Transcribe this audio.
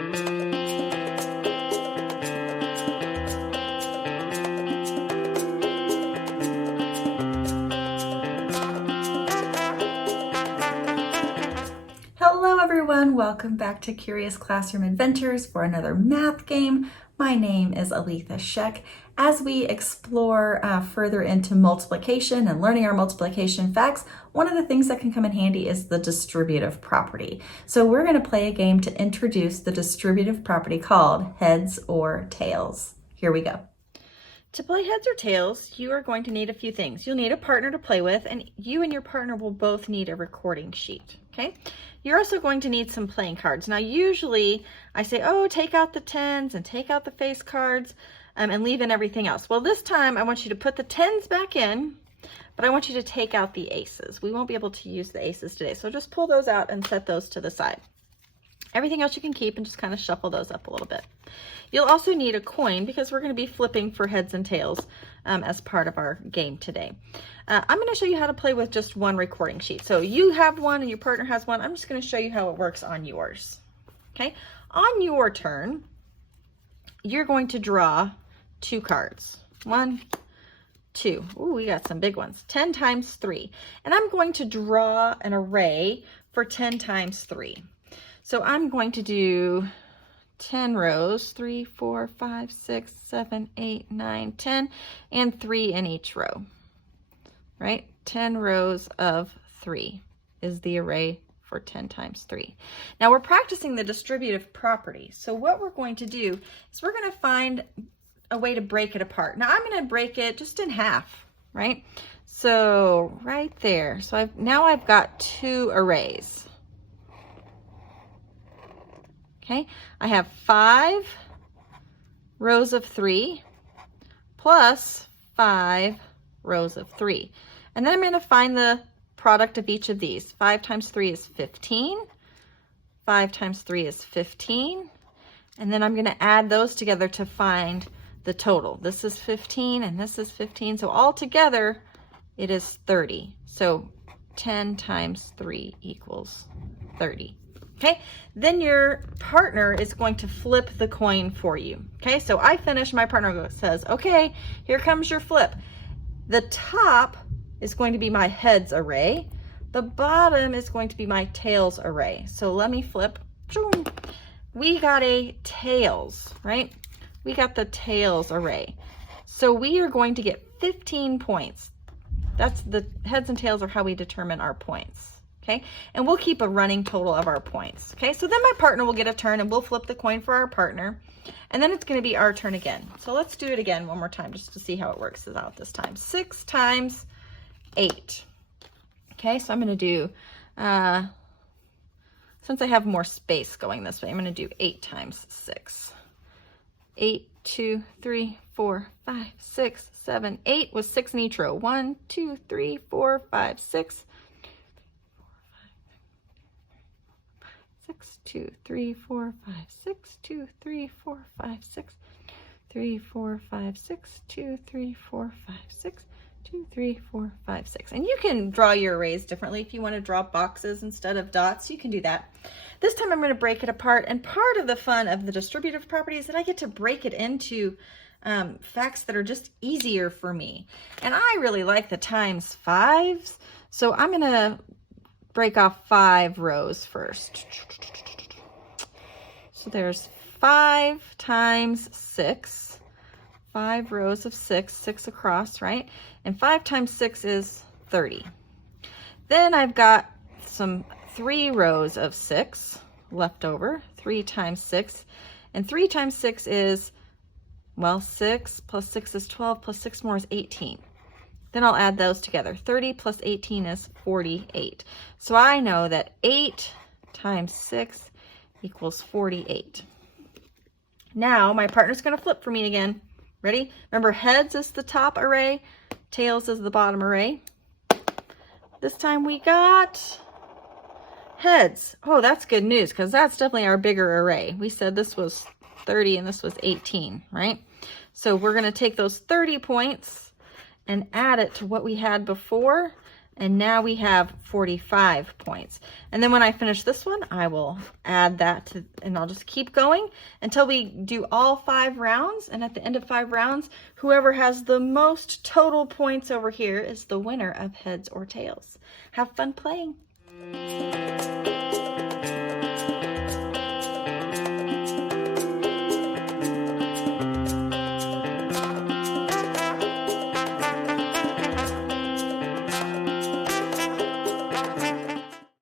Hello everyone, welcome back to Curious Classroom Adventures for another math game. My name is Aletha Sheck. As we explore further into multiplication and learning our multiplication facts, one of the things that can come in handy is the distributive property. So we're going to play a game to introduce the distributive property called heads or tails. Here we go. To play heads or tails, you are going to need a few things. You'll need a partner to play with, and you and your partner will both need a recording sheet, okay? You're also going to need some playing cards. Now, usually I say, oh, take out the tens and take out the face cards and leave in everything else. Well, this time I want you to put the tens back in, but I want you to take out the aces. We won't be able to use the aces today, so just pull those out and set those to the side. Everything else you can keep and just kind of shuffle those up a little bit. You'll also need a coin because we're going to be flipping for heads and tails as part of our game today. I'm going to show you how to play with just one recording sheet. So you have one and your partner has one. I'm just going to show you how it works on yours. Okay, on your turn, you're going to draw two cards. 1, 2. Ooh, we got some big ones. 10 times 3. And I'm going to draw an array for 10 times 3. So I'm going to do 10 rows, 3, 4, 5, 6, 7, 8, 9, 10, and 3 in each row, right? 10 rows of 3 is the array for 10 times 3. Now we're practicing the distributive property. So what we're going to do is we're going to find a way to break it apart. Now I'm going to break it just in half, right? So right there. So now I've got 2 arrays. Okay, I have 5 rows of 3 plus 5 rows of 3. And then I'm going to find the product of each of these. 5 times 3 is 15. 5 times 3 is 15. And then I'm going to add those together to find the total. This is 15 and this is 15. So all together it is 30. So 10 times 3 equals 30. Okay, then your partner is going to flip the coin for you. Okay, so I finish, my partner says, okay, here comes your flip. The top is going to be my heads array. The bottom is going to be my tails array. So let me flip. We got a tails, right? We got the tails array. So we are going to get 15 points. That's the heads and tails are how we determine our points. Okay, and we'll keep a running total of our points. Okay, so then my partner will get a turn and we'll flip the coin for our partner. And then it's going to be our turn again. So let's do it again one more time just to see how it works out this time. 6 times 8. Okay, so I'm going to do, since I have more space going this way, I'm going to do 8 times 6. 8, 2, 3, 4, 5, 6, 7, 8 with 6 in each row. 1, 2, 3, 4, 5, 6. 6, 2, 3, 4, 5, 6, 2, 3, 4, 5, 6, 3, 4, 5, 6, 2, 3, 4, 5, 6, 2, 3, 4, 5, 6. And you can draw your arrays differently. If you want to draw boxes instead of dots, you can do that. This time I'm going to break it apart. And part of the fun of the distributive property is that I get to break it into facts that are just easier for me. And I really like the times 5s. So I'm going to break off 5 rows first. So there's 5 times 6, 5 rows of 6, 6 across, right? And 5 times 6 is 30. Then I've got some 3 rows of 6 left over, 3 times 6. And 3 times 6 is, well, 6 plus 6 is 12, plus 6 more is 18. Then I'll add those together. 30 plus 18 is 48. So I know that 8 times 6 equals 48. Now my partner's going to flip for me again. Ready? Remember, heads is the top array, tails is the bottom array. This time we got heads. Oh, that's good news because that's definitely our bigger array. We said this was 30 and this was 18, right? So we're going to take those 30 points and add it to what we had before And now we have 45 points. And then when I finish this one, I will add that to, and I'll just keep going until we do all 5 rounds. And at the end of 5 rounds, whoever has the most total points over here is the winner of heads or tails. Have fun playing.